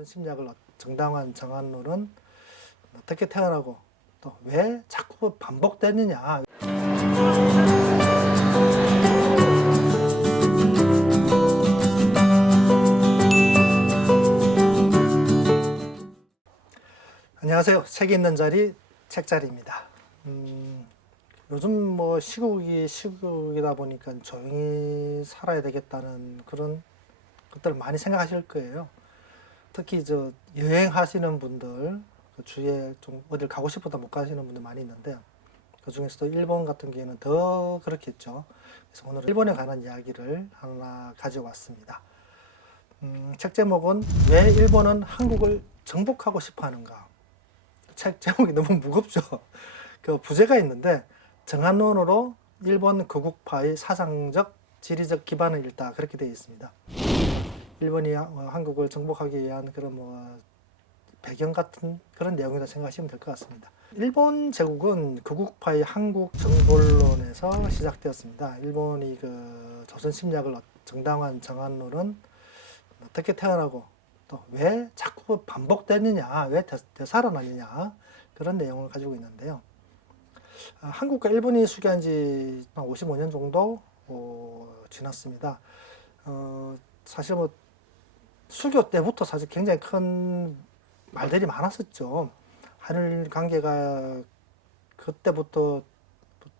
조선심리학을 정당한 정한론은 어떻게 태어나고 또 왜 자꾸 반복되느냐. 안녕하세요. 책 있는 자리 책자리입니다. 요즘 뭐 시국이다 보니까 조용히 살아야 되겠다는 그런 것들을 많이 생각하실 거예요. 특히 여행하시는 분들, 그 주위에 좀 어딜 가고 싶어도 못 가시는 분들 많이 있는데, 그 중에서도 일본 같은 경우에는 더 그렇겠죠. 그래서 오늘은 일본에 관한 이야기를 하나 가져왔습니다. 책 제목은 왜 일본은 한국을 정복하고 싶어 하는가. 책 제목이 너무 무겁죠. 그 부제가 있는데, 정한론으로 일본 거국파의 사상적, 지리적 기반을 읽다, 그렇게 되어 있습니다. 일본이 한국을 정복하기 위한 그런 배경 같은 그런 내용이라 생각하시면 될 것 같습니다. 일본 제국은 거국파의 한국 정벌론에서 시작되었습니다. 일본이 그 조선 침략을 정당한 정한론은 어떻게 태어나고 또 왜 자꾸 반복되느냐, 왜 되살아나느냐, 그런 내용을 가지고 있는데요. 한국과 일본이 수교한 지 한 55년 정도 지났습니다. 사실 수교 때부터 사실 굉장히 큰 말들이 많았었죠. 한일 관계가 그때부터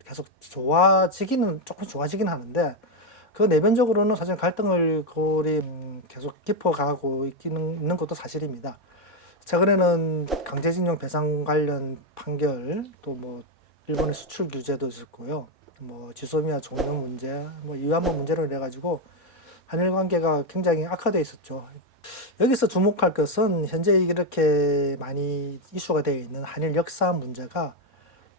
계속 조금 좋아지긴 하는데, 그 내면적으로는 사실 갈등을 계속 깊어가고 있는 것도 사실입니다. 최근에는 강제징용 배상 관련 판결, 또 일본의 수출 규제도 있었고요. 지소미아 종전 문제, 위안부 문제로 인해가지고 한일 관계가 굉장히 악화되어 있었죠. 여기서 주목할 것은 현재 이렇게 많이 이슈가 되어 있는 한일 역사 문제가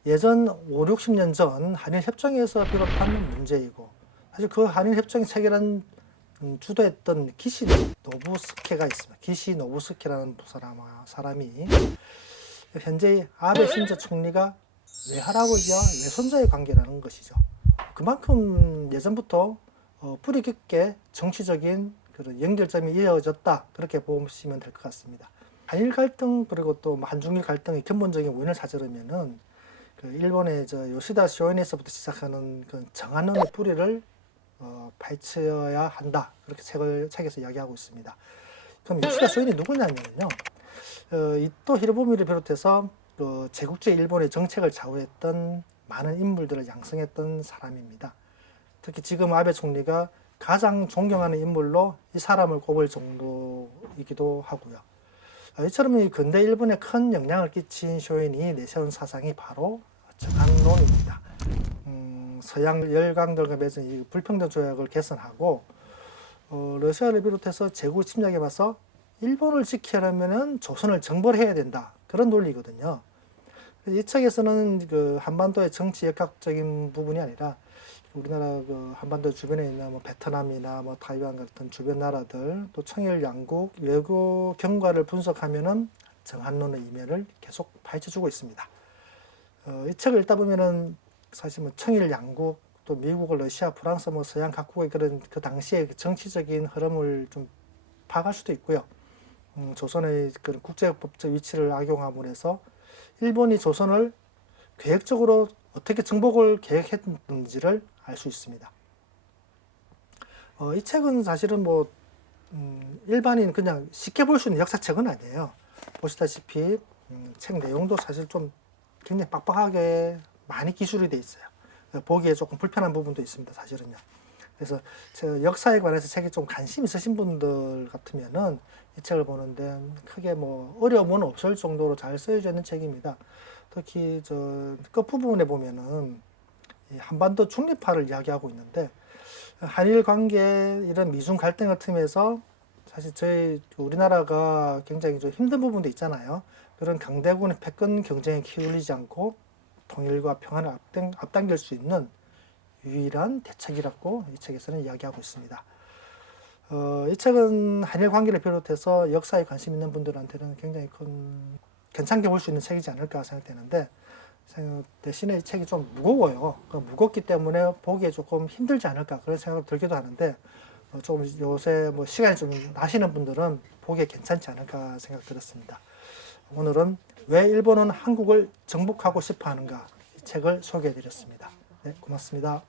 예전 5, 60년 전 한일 협정에서 비롯한 문제이고, 사실 그 한일 협정이 체결한 주도했던 기시 노부스케가 있습니다. 기시 노부스케라는 사람이 현재 아베 신조 총리가 외할아버지와 외손자의 관계라는 것이죠. 그만큼 예전부터 뿌리 깊게 정치적인 그런 연결점이 이어졌다, 그렇게 보시면 될 것 같습니다. 한일 갈등 그리고 또 한중일 갈등의 근본적인 원인을 찾으려면은 그 일본의 요시다 쇼엔에서부터 시작하는 그 정한론의 뿌리를 파헤쳐야 한다, 그렇게 책에서 이야기하고 있습니다. 그럼 요시다 쇼엔이 누구냐면요, 이토 히로부미를 비롯해서 제국주의 일본의 정책을 좌우했던 많은 인물들을 양성했던 사람입니다. 특히 지금 아베 총리가 가장 존경하는 인물로 이 사람을 꼽을 정도이기도 하고요. 이처럼 이 근대 일본에 큰 영향을 끼친 쇼엔이 내세운 사상이 바로 정한론입니다. 서양 열강들과 맺은 이 불평등 조약을 개선하고 러시아를 비롯해서 제국 침략에 맞서 일본을 지키려면 조선을 정벌해야 된다, 그런 논리거든요. 이 책에서는 그 한반도의 정치 역학적인 부분이 아니라 우리나라 그 한반도 주변에 있는 베트남이나 타이완 같은 주변 나라들, 또 청일 양국 외교 경과를 분석하면은 정한론의 이면을 계속 파헤쳐주고 있습니다. 이 책을 읽다 보면은 사실 청일 양국, 또 미국, 러시아, 프랑스, 서양 각국의 그런 그 당시의 정치적인 흐름을 좀 파악할 수도 있고요. 조선의 그런 국제법적 위치를 악용함으로 해서 일본이 조선을 계획적으로 어떻게 정복을 계획했는지를 알 수 있습니다. 이 책은 사실은 일반인 그냥 쉽게 볼 수 있는 역사책은 아니에요. 보시다시피 책 내용도 사실 좀 굉장히 빡빡하게 많이 기술이 돼 있어요. 보기에 조금 불편한 부분도 있습니다, 사실은요. 그래서 역사에 관해서 책에 좀 관심 있으신 분들 같으면은 이 책을 보는데 크게 어려움은 없을 정도로 잘 쓰여져 있는 책입니다. 특히 끝부분에 보면은 이 한반도 중립화를 이야기하고 있는데, 한일 관계 이런 미중 갈등을 틈에서 사실 우리나라가 굉장히 좀 힘든 부분도 있잖아요. 그런 강대국의 패권 경쟁에 기울이지 않고 통일과 평화를 앞당길 수 있는 유일한 대책이라고 이 책에서는 이야기하고 있습니다. 이 책은 한일 관계를 비롯해서 역사에 관심 있는 분들한테는 굉장히 괜찮게 볼 수 있는 책이지 않을까 생각되는데, 대신에 이 책이 좀 무거워요. 무겁기 때문에 보기에 조금 힘들지 않을까, 그런 생각이 들기도 하는데, 좀 요새 뭐 시간이 좀 나시는 분들은 보기에 괜찮지 않을까 생각 들었습니다. 오늘은 왜 일본은 한국을 정복하고 싶어 하는가 이 책을 소개해 드렸습니다. 네, 고맙습니다.